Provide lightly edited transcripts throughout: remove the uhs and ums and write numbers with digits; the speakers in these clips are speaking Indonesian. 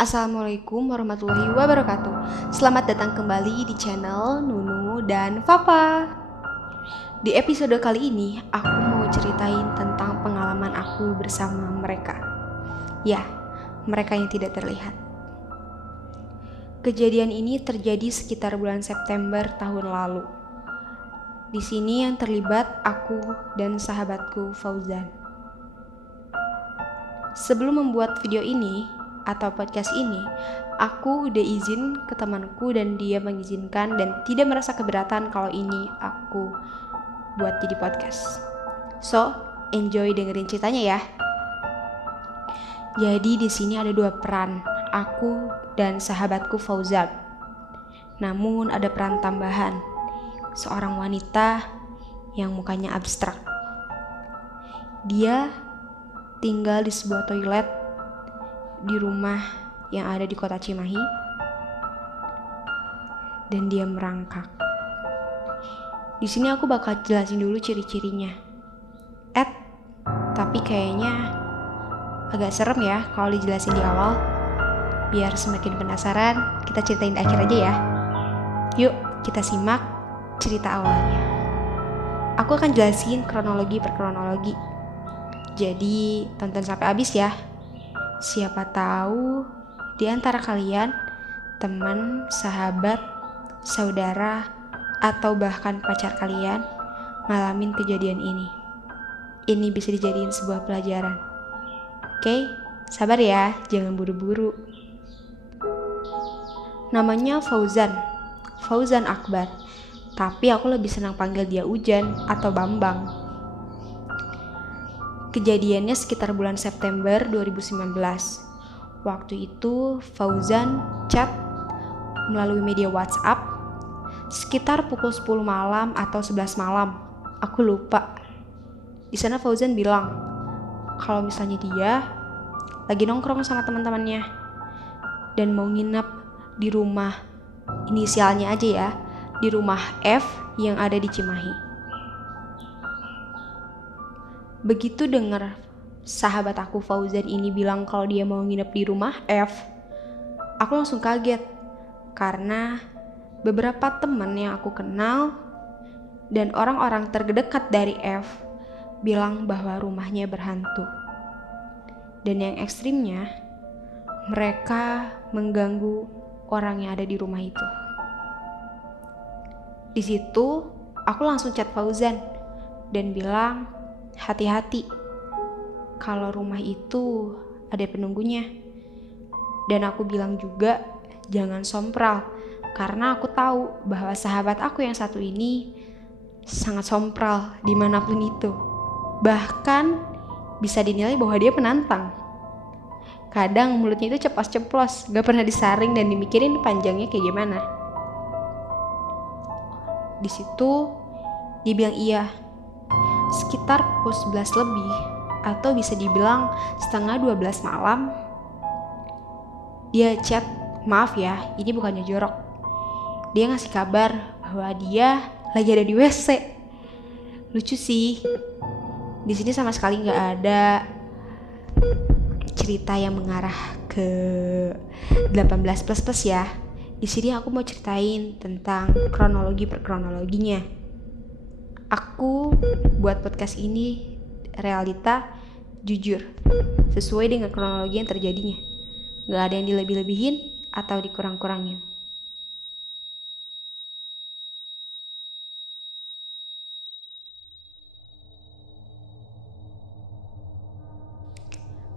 Assalamualaikum warahmatullahi wabarakatuh. Selamat datang kembali di channel Nunu dan Fafa. Di episode kali ini, aku mau ceritain tentang pengalaman aku bersama mereka. Ya, mereka yang tidak terlihat. Kejadian ini terjadi sekitar bulan September tahun lalu. Di sini yang terlibat aku dan sahabatku Fauzan. Sebelum membuat video ini atau podcast ini, aku udah izin ke temanku dan dia mengizinkan dan tidak merasa keberatan kalau ini aku buat jadi podcast. So, enjoy dengerin ceritanya ya. Jadi di sini ada dua peran, aku dan sahabatku Fauzan. Namun ada peran tambahan, seorang wanita yang mukanya abstrak. Dia tinggal di sebuah toilet di rumah yang ada di kota Cimahi, dan dia merangkak. Di sini aku bakal jelasin dulu ciri-cirinya. Tapi kayaknya agak serem ya kalau dijelasin di awal. Biar semakin penasaran, kita ceritain di akhir aja ya. Yuk, kita simak cerita awalnya. Aku akan jelasin kronologi per kronologi. Jadi, tonton sampai habis ya. Siapa tahu di antara kalian, teman, sahabat, saudara, atau bahkan pacar kalian ngalamin kejadian ini. Ini bisa dijadiin sebuah pelajaran. Oke, sabar ya, jangan buru-buru. Namanya Fauzan Akbar. Tapi aku lebih senang panggil dia Ujan atau Bambang. Kejadiannya sekitar bulan September 2019. Waktu itu Fauzan chat melalui media WhatsApp sekitar pukul 10 malam atau 11 malam. Aku lupa. Di sana Fauzan bilang kalau misalnya dia lagi nongkrong sama teman-temannya dan mau nginep di rumah, inisialnya aja ya, di rumah F yang ada di Cimahi. Begitu dengar sahabat aku Fauzan ini bilang kalau dia mau nginep di rumah F, aku langsung kaget karena beberapa teman yang aku kenal dan orang-orang terdekat dari F bilang bahwa rumahnya berhantu. Dan yang ekstrimnya, mereka mengganggu orang yang ada di rumah itu. Di situ aku langsung chat Fauzan dan bilang, hati-hati, kalau rumah itu ada penunggunya. Dan aku bilang juga jangan sompral, karena aku tahu bahwa sahabat aku yang satu ini sangat sompral dimanapun itu. Bahkan bisa dinilai bahwa dia penantang. Kadang mulutnya itu ceplos-ceplos, gak pernah disaring dan dimikirin panjangnya kayak gimana. Di situ dia bilang iya. Sekitar pukul 11 lebih atau bisa dibilang setengah 12 malam, dia chat, maaf ya, ini bukannya jorok. Dia ngasih kabar bahwa dia lagi ada di WC. Lucu sih. Di sini sama sekali nggak ada cerita yang mengarah ke 18 plus ya. Di sini aku mau ceritain tentang kronologi per kronologinya. Aku buat podcast ini realita jujur, sesuai dengan kronologi yang terjadinya. Gak ada yang dilebih-lebihin atau dikurang-kurangin.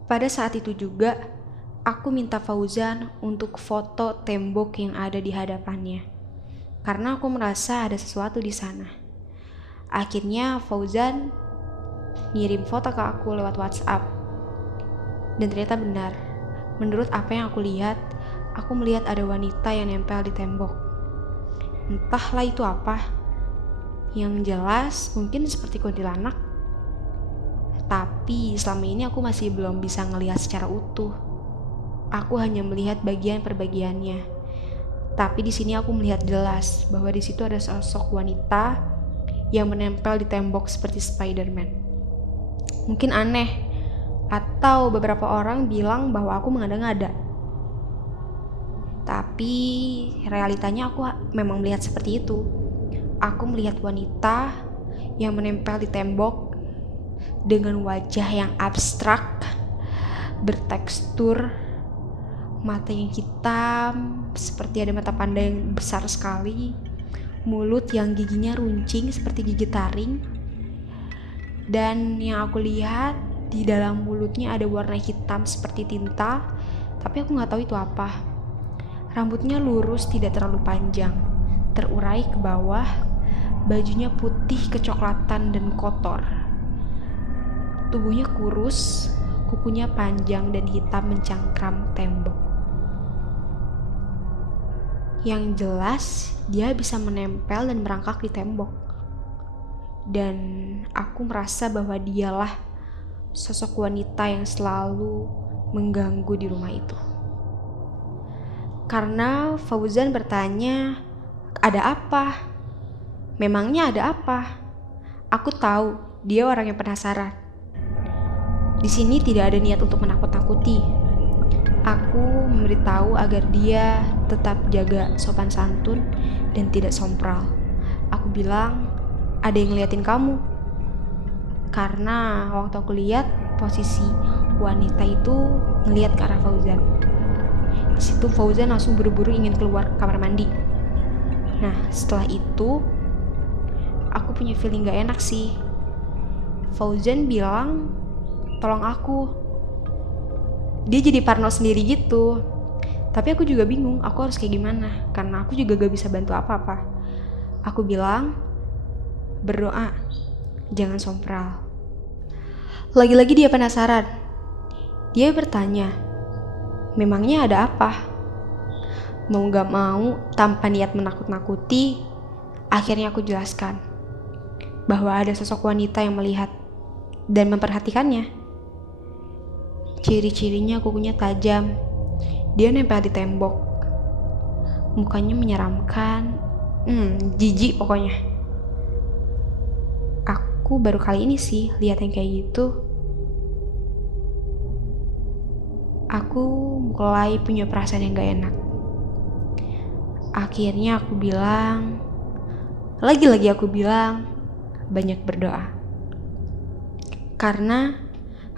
Pada saat itu juga, aku minta Fauzan untuk foto tembok yang ada di hadapannya. Karena aku merasa ada sesuatu di sana. Akhirnya Fauzan ngirim foto ke aku lewat WhatsApp. Dan ternyata benar. Menurut apa yang aku lihat, aku melihat ada wanita yang nempel di tembok. Entahlah itu apa. Yang jelas mungkin seperti kuntilanak. Tapi selama ini aku masih belum bisa ngelihat secara utuh. Aku hanya melihat bagian per bagiannya. Tapi di sini aku melihat jelas bahwa di situ ada sosok wanita yang menempel di tembok seperti Spider-Man. Mungkin aneh, atau beberapa orang bilang bahwa aku mengada-ngada. Tapi realitanya aku memang melihat seperti itu. Aku melihat wanita yang menempel di tembok dengan wajah yang abstrak, bertekstur, mata yang hitam seperti ada mata panda yang besar sekali, mulut yang giginya runcing seperti gigi taring, dan yang aku lihat di dalam mulutnya ada warna hitam seperti tinta, tapi aku gak tahu itu apa. Rambutnya lurus, tidak terlalu panjang, terurai ke bawah, bajunya putih kecoklatan dan kotor. Tubuhnya kurus, kukunya panjang dan hitam mencangkram tembok. Yang jelas, dia bisa menempel dan merangkak di tembok. Dan aku merasa bahwa dialah sosok wanita yang selalu mengganggu di rumah itu. Karena Fauzan bertanya, ada apa? Memangnya ada apa? Aku tahu dia orang yang penasaran. Di sini tidak ada niat untuk menakut-nakuti. Aku memberitahu agar dia tetap jaga sopan santun dan tidak sompral. Aku bilang, ada yang ngeliatin kamu. Karena waktu aku lihat, posisi wanita itu ngeliat ke arah Fauzan. Di situ Fauzan langsung buru-buru ingin keluar ke kamar mandi. Nah, setelah itu aku punya feeling gak enak sih. Fauzan bilang, tolong aku. Dia jadi parno sendiri gitu. Tapi aku juga bingung, aku harus kayak gimana, karena aku juga gak bisa bantu apa-apa. Aku bilang, berdoa, jangan sompral. Lagi-lagi dia penasaran. Dia bertanya, memangnya ada apa? Mau gak mau, tanpa niat menakut-nakuti, akhirnya aku jelaskan bahwa ada sosok wanita yang melihat dan memperhatikannya. Ciri-cirinya kukunya tajam, dia nempel di tembok, mukanya menyeramkan, jijik pokoknya. Aku baru kali ini sih lihat yang kayak gitu. Aku mulai punya perasaan yang gak enak. Akhirnya aku bilang, lagi-lagi aku bilang, banyak berdoa. Karena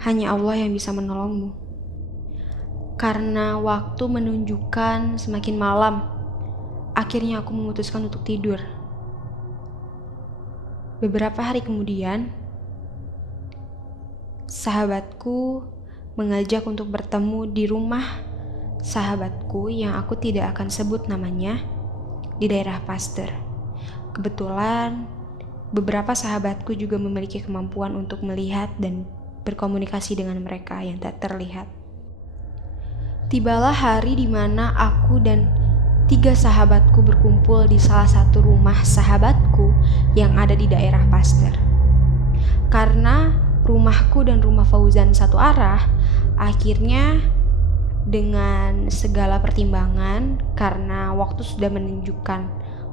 hanya Allah yang bisa menolongmu. Karena waktu menunjukkan semakin malam, akhirnya aku memutuskan untuk tidur. Beberapa hari kemudian, sahabatku mengajak untuk bertemu di rumah sahabatku yang aku tidak akan sebut namanya di daerah Pasteur. Kebetulan beberapa sahabatku juga memiliki kemampuan untuk melihat dan berkomunikasi dengan mereka yang tak terlihat. Tibalah hari di mana aku dan 3 sahabatku berkumpul di salah satu rumah sahabatku yang ada di daerah Pasteur. Karena rumahku dan rumah Fauzan satu arah, akhirnya dengan segala pertimbangan, karena waktu sudah menunjukkan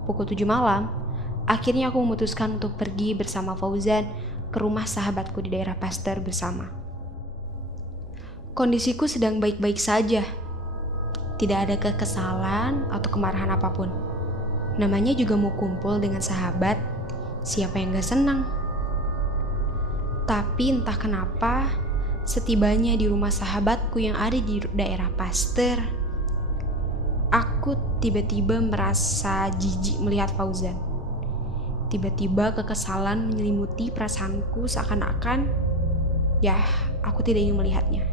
pukul 7 malam, akhirnya aku memutuskan untuk pergi bersama Fauzan ke rumah sahabatku di daerah Pasteur bersama. Kondisiku sedang baik-baik saja. Tidak ada kekesalan atau kemarahan apapun. Namanya juga mau kumpul dengan sahabat, siapa yang gak senang? Tapi entah kenapa, setibanya di rumah sahabatku yang ada di daerah Pasteur, aku tiba-tiba merasa jijik melihat Fauzan. Tiba-tiba kekesalan menyelimuti perasaanku seakan-akan, ya, aku tidak ingin melihatnya.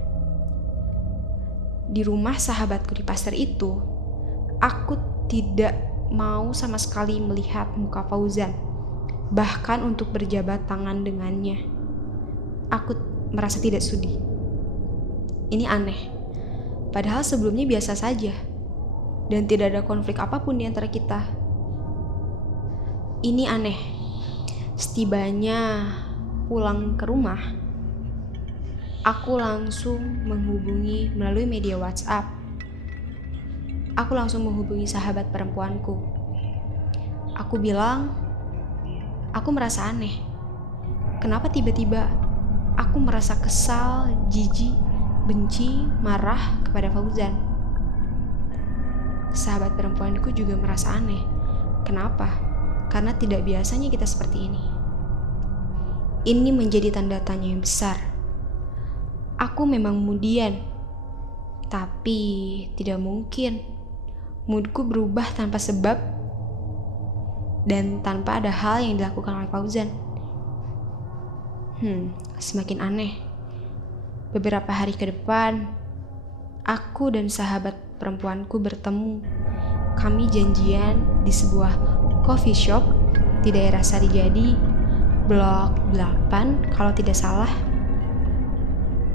Di rumah sahabatku di Pasteur itu, aku tidak mau sama sekali melihat muka Fauzan, bahkan untuk berjabat tangan dengannya. Aku merasa tidak sudi. Ini aneh, padahal sebelumnya biasa saja, dan tidak ada konflik apapun di antara kita. Ini aneh. Setibanya pulang ke rumah, aku langsung menghubungi melalui media WhatsApp. Aku langsung menghubungi sahabat perempuanku. Aku bilang, aku merasa aneh. Kenapa tiba-tiba aku merasa kesal, jijik, benci, marah kepada Fauzan? sahabat perempuanku juga merasa aneh. Kenapa? Karena tidak biasanya kita seperti ini. Ini menjadi tanda tanya yang besar. Aku memang mudian, tapi tidak mungkin moodku berubah tanpa sebab dan tanpa ada hal yang dilakukan oleh Fauzan. Semakin aneh. Beberapa hari ke depan, aku dan sahabat perempuanku bertemu. Kami janjian di sebuah coffee shop di daerah Sarijadi, blok 8 kalau tidak salah,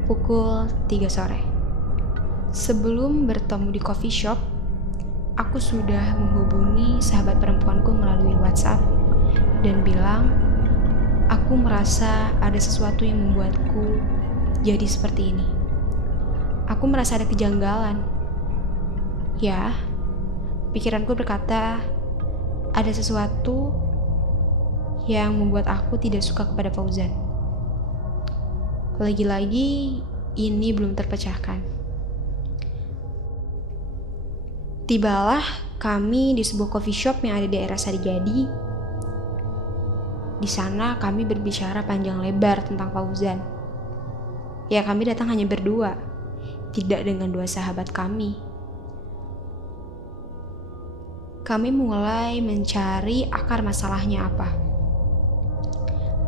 pukul 3 sore. Sebelum bertemu di coffee shop, aku sudah menghubungi sahabat perempuanku melalui WhatsApp dan bilang, aku merasa ada sesuatu yang membuatku jadi seperti ini. Aku merasa ada kejanggalan. Ya, pikiranku berkata, ada sesuatu yang membuat aku tidak suka kepada Fauzan. Lagi-lagi, ini belum terpecahkan. Tibalah kami di sebuah coffee shop yang ada di daerah Sarijadi. Di sana kami berbicara panjang lebar tentang Fauzan. Ya, kami datang hanya berdua, tidak dengan dua sahabat kami. Kami mulai mencari akar masalahnya apa.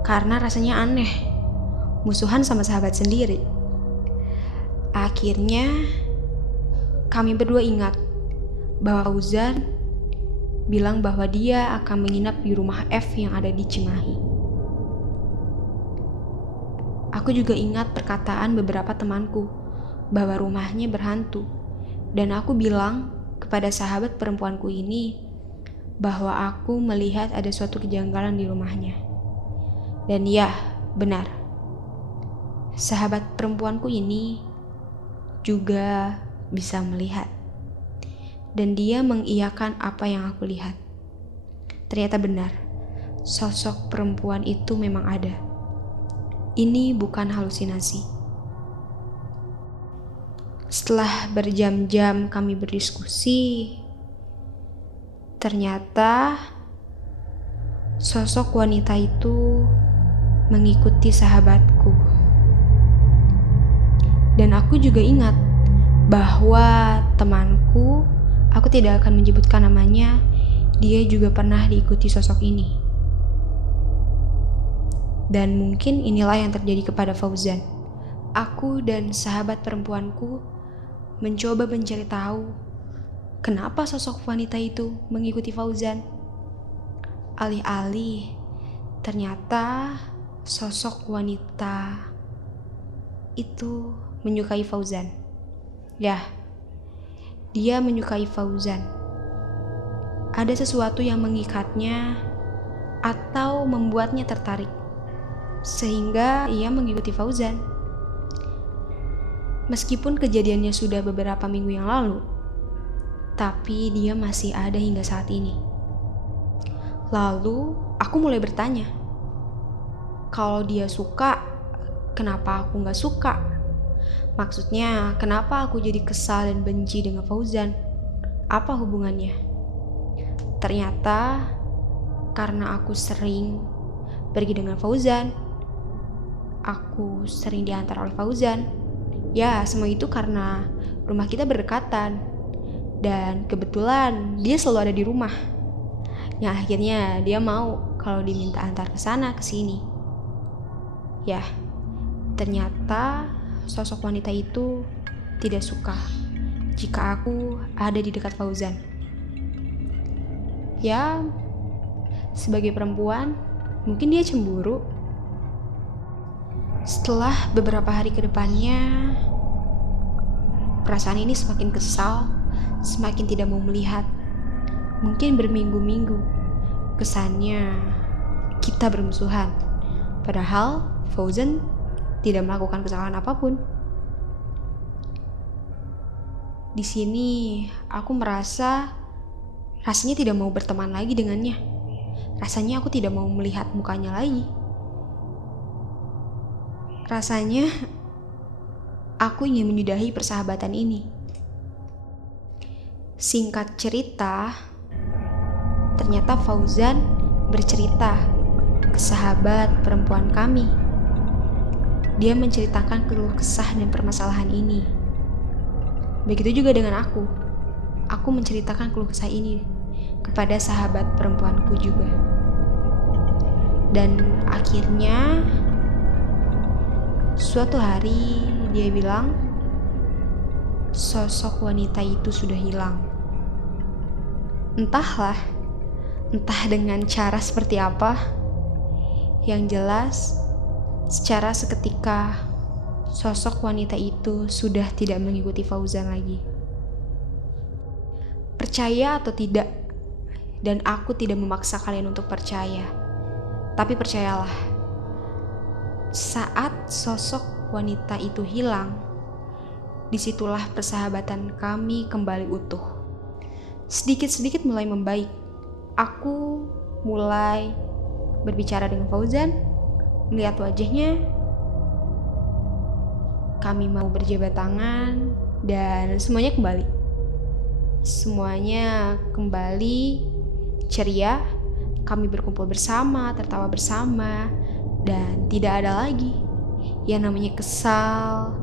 Karena rasanya aneh, musuhan sama sahabat sendiri. Akhirnya, kami berdua ingat bahwa Fauzan bilang bahwa dia akan menginap di rumah F yang ada di Cimahi. Aku juga ingat perkataan beberapa temanku bahwa rumahnya berhantu, dan aku bilang kepada sahabat perempuanku ini bahwa aku melihat ada suatu kejanggalan di rumahnya. Dan ya, benar. Sahabat perempuanku ini juga bisa melihat. Dan dia mengiyakan apa yang aku lihat. Ternyata benar, sosok perempuan itu memang ada. Ini bukan halusinasi. Setelah berjam-jam kami berdiskusi, ternyata sosok wanita itu mengikuti sahabatku. Dan aku juga ingat bahwa temanku, aku tidak akan menyebutkan namanya, dia juga pernah diikuti sosok ini. Dan mungkin inilah yang terjadi kepada Fauzan. Aku dan sahabat perempuanku mencoba mencari tahu kenapa sosok wanita itu mengikuti Fauzan. Alih-alih, ternyata sosok wanita itu menyukai Fauzan. Ya, dia menyukai Fauzan. Ada sesuatu yang mengikatnya atau membuatnya tertarik, sehingga ia mengikuti Fauzan. Meskipun kejadiannya sudah beberapa minggu yang lalu, tapi dia masih ada hingga saat ini. Lalu, aku mulai bertanya, kalau dia suka, kenapa aku gak suka? Maksudnya, kenapa aku jadi kesal dan benci dengan Fauzan? Apa hubungannya? Ternyata, karena aku sering pergi dengan Fauzan, aku sering diantar oleh Fauzan. Ya, semua itu karena rumah kita berdekatan. Dan kebetulan dia selalu ada di rumah. Yang akhirnya dia mau kalau diminta antar ke sana ke sini. Ya, ternyata sosok wanita itu tidak suka jika aku ada di dekat Fauzan. Ya, sebagai perempuan, mungkin dia cemburu. Setelah beberapa hari ke depannya, perasaan ini semakin kesal, semakin tidak mau melihat. Mungkin berminggu-minggu, kesannya kita bermusuhan. Padahal Fauzan tidak melakukan kesalahan apapun. Di sini aku merasa rasanya tidak mau berteman lagi dengannya. Rasanya aku tidak mau melihat mukanya lagi. Rasanya aku ingin menyudahi persahabatan ini. Singkat cerita, ternyata Fauzan bercerita ke sahabat perempuan kami. Dia menceritakan keluh kesah dan permasalahan ini. Begitu juga dengan aku. Aku menceritakan keluh kesah ini kepada sahabat perempuanku juga. Dan akhirnya suatu hari dia bilang sosok wanita itu sudah hilang. Entahlah, entah dengan cara seperti apa. Yang jelas, secara seketika sosok wanita itu sudah tidak mengikuti Fauzan lagi. Percaya atau tidak, dan aku tidak memaksa kalian untuk percaya. Tapi percayalah, saat sosok wanita itu hilang, disitulah persahabatan kami kembali utuh. Sedikit-sedikit mulai membaik. Aku mulai berbicara dengan Fauzan, melihat wajahnya. Kami mau berjabat tangan dan semuanya kembali. Semuanya kembali ceria. Kami berkumpul bersama, tertawa bersama, dan tidak ada lagi yang namanya kesal.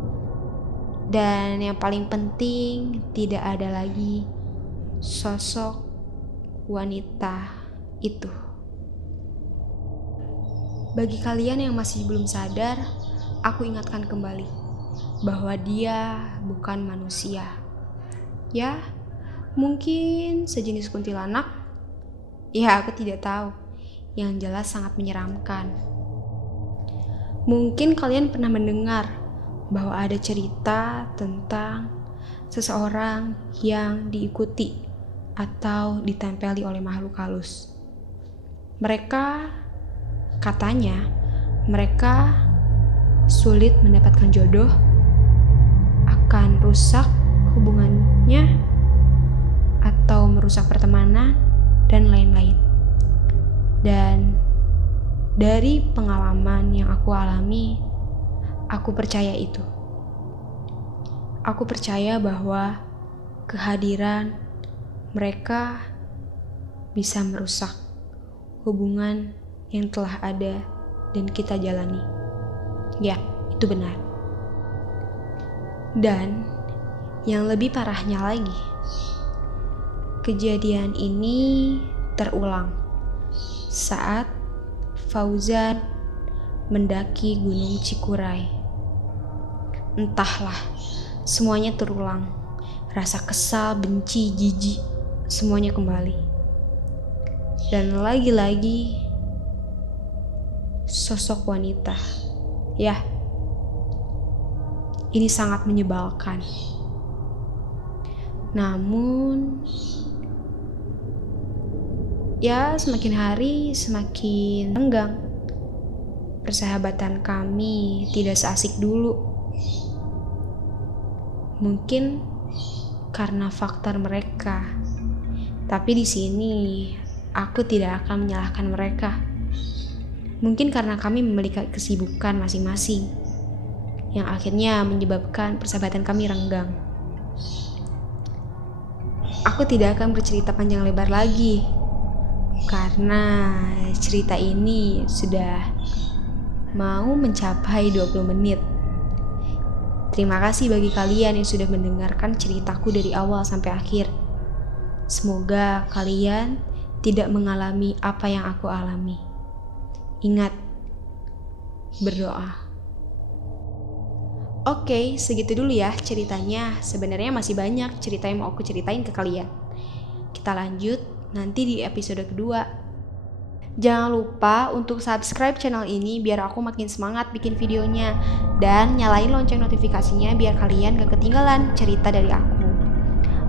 Dan yang paling penting, tidak ada lagi sosok wanita itu. Bagi kalian yang masih belum sadar, aku ingatkan kembali bahwa dia bukan manusia. Ya, mungkin sejenis kuntilanak. Ya, aku tidak tahu. Yang jelas sangat menyeramkan. Mungkin kalian pernah mendengar bahwa ada cerita tentang seseorang yang diikuti atau ditempeli oleh makhluk halus. Katanya mereka sulit mendapatkan jodoh, akan rusak hubungannya, atau merusak pertemanan, dan lain-lain. Dan dari pengalaman yang aku alami, aku percaya itu. Aku percaya bahwa kehadiran mereka bisa merusak hubungan yang telah ada dan kita jalani. Ya, itu benar. Dan yang lebih parahnya lagi, kejadian ini terulang saat Fauzan mendaki Gunung Cikuray. Entahlah, semuanya terulang. Rasa kesal, benci, jijik, semuanya kembali. Dan lagi-lagi sosok wanita. Ya, ini sangat menyebalkan. Namun ya, semakin hari semakin renggang. Persahabatan kami tidak seasik dulu. Mungkin karena faktor mereka. Tapi di sini aku tidak akan menyalahkan mereka. Mungkin karena kami memiliki kesibukan masing-masing yang akhirnya menyebabkan persahabatan kami renggang. Aku tidak akan bercerita panjang lebar lagi karena cerita ini sudah mau mencapai 20 menit. Terima kasih bagi kalian yang sudah mendengarkan ceritaku dari awal sampai akhir. Semoga kalian tidak mengalami apa yang aku alami. Ingat, berdoa. Oke, segitu dulu ya ceritanya. Sebenarnya masih banyak cerita yang mau aku ceritain ke kalian. Kita lanjut nanti di episode kedua. Jangan lupa untuk subscribe channel ini biar aku makin semangat bikin videonya. Dan nyalain lonceng notifikasinya biar kalian gak ketinggalan cerita dari aku.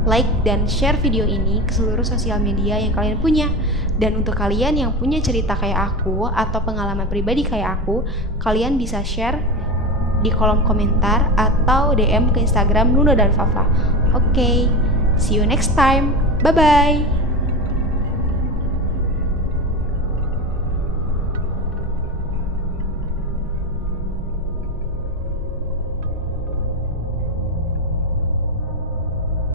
Like dan share video ini ke seluruh sosial media yang kalian punya. Dan untuk kalian yang punya cerita kayak aku atau pengalaman pribadi kayak aku, kalian bisa share di kolom komentar atau DM ke Instagram Nuna dan Fafa. Oke, see you next time. Bye-bye.